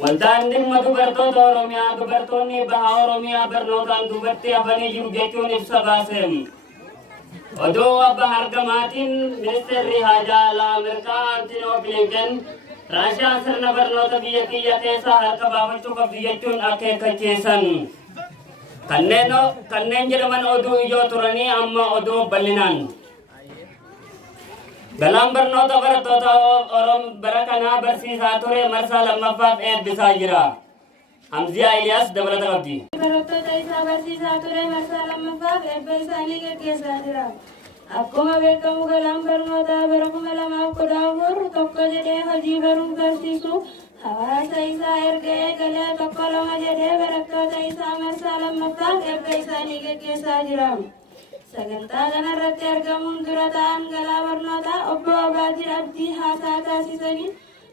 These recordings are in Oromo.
Waldaan dhimma dubartoota Oromiyaa dubartoonni baha Oromiyaa barnootaan duubatti hafanii jiru jechuun ibsa baase. Odoo abba argamaatiin ministeerri haajaa alaa Ameerikaa Antonii Blinken Raashiyaan sirna barnoota biyya kiyya keessaa harka baafachuu qabdi jechuun akeekkachiisan. Kanneen jedhaman oduu ijoo turanii amma oduu bal'inaan. Galaan barnoota barattoota bara kanaa barsiisaa ture marsaa lammaffaaf eebbisaa jira. Hamziyaa Iliyaas dabalata qabdi. Barattoota isaa barsiisaa ture marsaa lammaffaaf eebba isaanii gaggeessaa jira. Akkuma beekamu galaan barnootaa bara 2014 tokko jedhee hojii baruu barsiisuu hawaasa isaa erga eegalee tokko lama jedhee barattoota isaa marsaa lammaffaaf eebba isaanii gaggeessaa jira. Sagantaa kanarratti argamuun dura ta'an galaa barnootaa obbo Abaadir Abdii haasaa taasisanii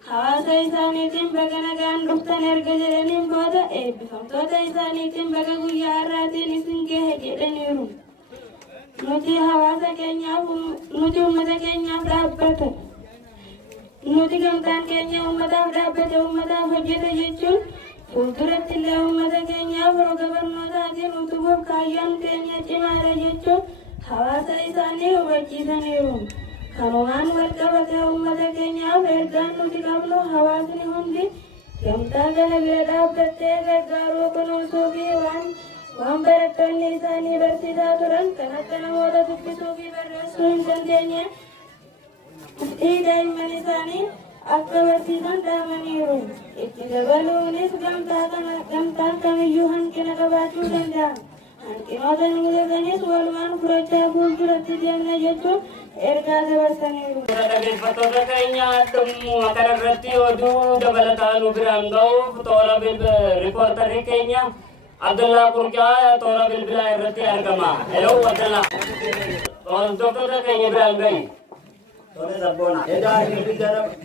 hawaasa isaaniitiin baga nagaan dhuftan erga jedhaniin booda eebbifamtoota isaaniitiin baga guyyaa har'aatiin isin gahe jedhaniiru. Nuti hawaasa keenyaaf nuti uummata keenyaaf dhaabbata. Nuti gamtaan keenya uummataaf dhaabbate uummataaf hojjeta jechuun fuulduratti illee uummata keenyaaf roga barnootaatiin utubuuf kaayyoon keenya cimaadha jechuun hawaasa isaanii hubachiisaniiru. Kanumaan walqabatee uummata keenyaaf ergaan nuti qabnu hawaasni hundi gamtaa kana bira dhaabbattee gargaaruu kunuunsuu fi waan barattoonni isaanii barsiisaa turan kan akka namoota dubbisuu fi barreessuu hin dandeenye daa'imman isaanii akka barsiisan dhaamaniiru. Itti dabaluunis gamtaan kamiyyuu hanqina qabaachuu danda'a. Hanqinoota mudatanis walumaan furachaa fuulduratti deemna jechuun ergaa dabarsaniiru. Dhaggeeffattoota keenya dhumma kanarratti oduu dabalataa nu biraan ga'uuf toora riippoortarri keenya Abdullah Qurqaa toora bilbilaa irratti argama. Hello Abdullah. Hordoftoota keenya biraan ga'i. Egaa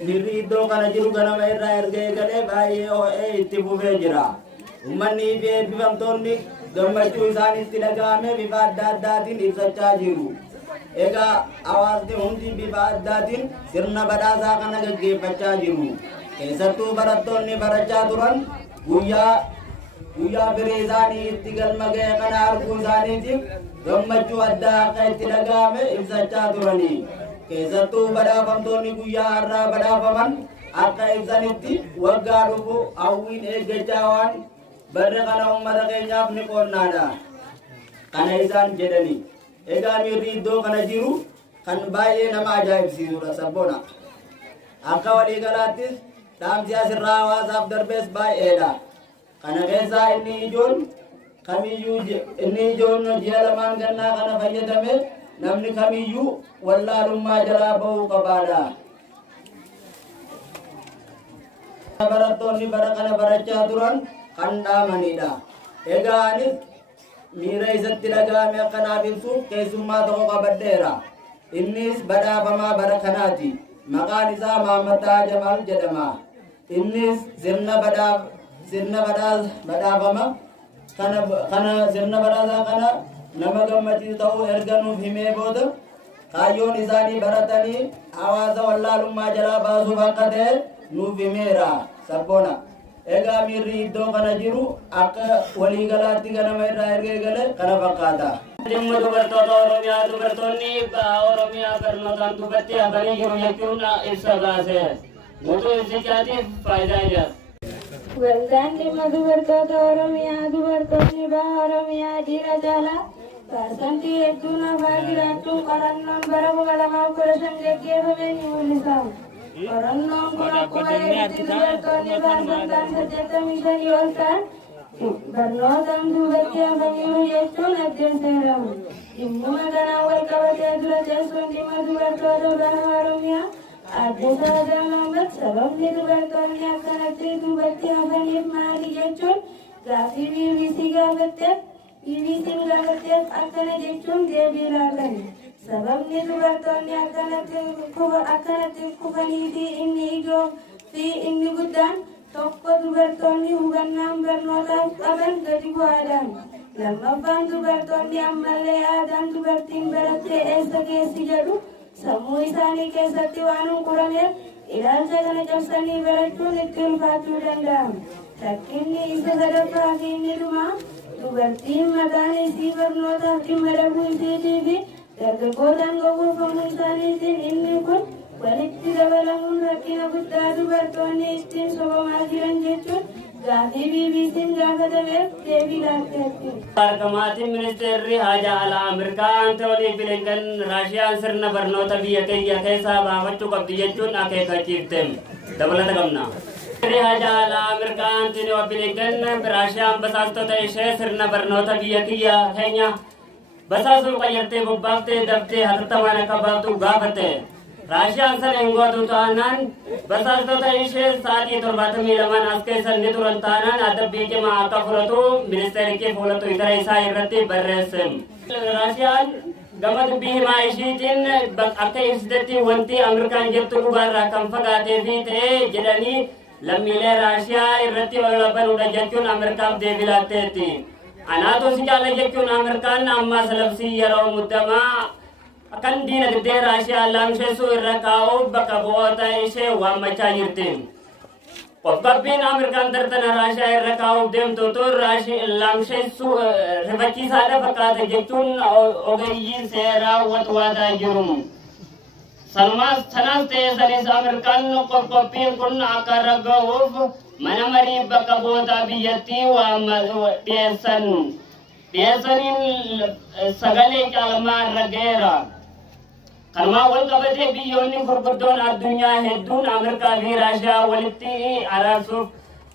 hirri iddoo kana jiru ganama irraa erga eegalee baay'ee ho'ee itti fufee jira. Uummanni fi eebbifamtoonni gammachuu isaaniitti dhaga'ame bifa adda addaatiin ibsachaa jiru. Egaa hawaasni hundi bifa addaatiin sirna badhaasaa kana gaggeeffachaa jiru. Keessattuu barattoonni barachaa turan guyyaa biree isaanii itti galma ga'e kana arguu isaaniitiif gammachuu addaa akka itti dhaga'ame ibsachaa turani. Keessattuu badhaafamtoonni guyyaa har'aa badhaafaman akka ibsanitti waggaa dhufu hawwiin eeggachaa waan barre kana uummata keenyaaf ni qonnaadha. Kana isaan jedhani. Egaa miirri iddoo kana jiru kan baay'ee nama ajaa'ibsiisudha sabboona. Akka waliigalaattis dhaamsi asirraa hawaasaaf darbees baay'eedha. Kana keessaa inni ijoon ji'a lamaan gannaa kana fayyadame namni kamiyyuu wallaalummaa jalaa bahuu qabaadha. Barattoonni bara kana barachaa turan kan dhaamanidha. Egaa anis miira isatti dhaga'ame akkanaaf ibsuuf keessummaa tokko qabadheera. Innis badhaafamaa bara kanaati. Maqaan isaa Maammataa Jamaal jedhama. Innis sirna badhaafama sirna badhaasaa kana nama gammachiisu ta'uu erga nuuf himee booda kaayyoon isaanii baratanii hawaasa wallaalummaa jalaa baasuuf akka ta'e nuuf himeera sabboona. Egaa miirri iddoo kana jiru akka waliigalaatti ganama irraa erga eegale kana fakkaata. Dhimma dubartoota Oromiyaa dubartoonni baha Oromiyaa barnootaan duubatti hafanii jiru jechuun ibsa baase. Guutuu ibsichaatiif faayidaa ijaara. Waldaan dhimma dubartoota Oromiyaa dubartoonni baha Oromiyaa dhiira caalaa parsantii hedduun hafaa jiraachuun qorannoon bara 2015 gaggeeffame ni mul'isa. Qorannoon kun akkuma eegutti dubartoonni parsantaan 85 ol ta'an barnootaan duubatti hafaniiru jechuun addeesseera. Dhimmuma kanaan wal qabatee dura teessoon dhimma dubartoota baha Oromiyaa adde Saadaa Mahammad sababni dubartoonni akkanatti duubatti hafaniif maali jechuun gaaffii BBC gaafatteef akkana jechuun deebii laatan. Sababni dubartoonni akkanatti kufanii fi inni ijoo fi inni guddaan tokko dubartoonni hubannaan barnootaaf qaban gadi bu'aadhaan. Lammaffaan dubartoonni ammallee aadaan dubartiin barattee eessa geessi jedhu sammuu isaanii keessatti waan hunqurameef ilaalcha kana cabsanii barachuun itti ulfaachuu danda'ama. Rakkinni isa sadaffaa fi inni dhumaa dubartiin maqaan isii barnootaaf dhimma dhabuu isiitii fi dargaggootaan gowwoofamuu isaaniitiin inni kun walitti dabalamuun rakkina guddaa dubartoonni ittiin sobamaa jiran jechuun gaafii BBC'n gaafatameef deebii laatteetti. Argamaatiin ministeerri haajaa alaa Ameerikaa Antoonii Bilinkan Raashiyaan sirna barnoota biyya keenya keessaa baafachuu qabdi jechuun akeekkachiifte. Dabalata qabna. Ministeerri haajaa alaa Ameerikaa Antoonii Bilinkan Raashiyaan basaastota ishee sirna barnoota biyya keenya basaasuu qayyartee bobbaaftee dabtee hatattamaan akka baaftu gaafate. Raashiyaan sana hin gootu taanaan basaastota ishee sa'aatii 72 as keessa ni turan taanaan adabbii cimaa akka fudhatu ministeerichi fuula Tiwiitara isaa irratti barreesse. Raashiyaan gama dubbii himaa ishiitiin akka ibsitetti wanti Ameerikaan jettu dhugaarraa kan fagaatee fi ta'ee jedhanii lammiilee Raashiyaa irratti walabbanuudha jechuun Ameerikaaf deebii laatteetti. Anaatu si jaala jechuun Ameerikaan ammas labsii yeroo muddamaa akan dinagdee Raashiyaa laamsheessuu irra kaa'uuf bakka bu'oota ishee waammachaa jirti. Qoqqobbiin Ameerikaan tartana Raashiyaa irra kaa'uuf deemtuutu laamsheessuu rifachiisaadha fakkaata jechuun ogeeyyiin seeraa watwaataa jiru. Sanaas ta'ee sanis Ameerikaan qoqqobbiin kun akka raga'uuf mana marii bakka bu'oota biyyattii dhiyeessaniin sagalee caalamaa irra ga'eera. Kanumaan wal qabatee biyyoonni gurguddoon addunyaa hedduun Ameerikaa fi Raashiyaa walitti araarsuuf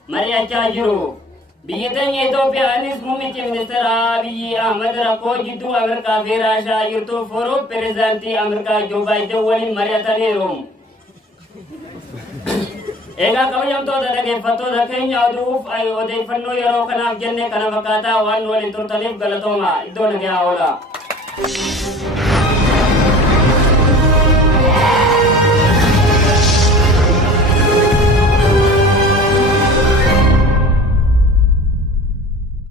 mari'achaa jiru. Biyyi teenya Itoophiyaanis muummichi ministeeraa Abiyyi Ahmad rakkoo jidduu Ameerikaa fi Raashiyaa jirtu furuuf pirezidaantii Ameerikaa Joo Baayiden waliin mari'ataniiru. Egaa kabajamtoota dhaggeeffattoota keenya odeeffannoo yeroo kanaaf jenne kana fakkaataa waan waliin turtaniif galatooma. Iddoo nagaa oola.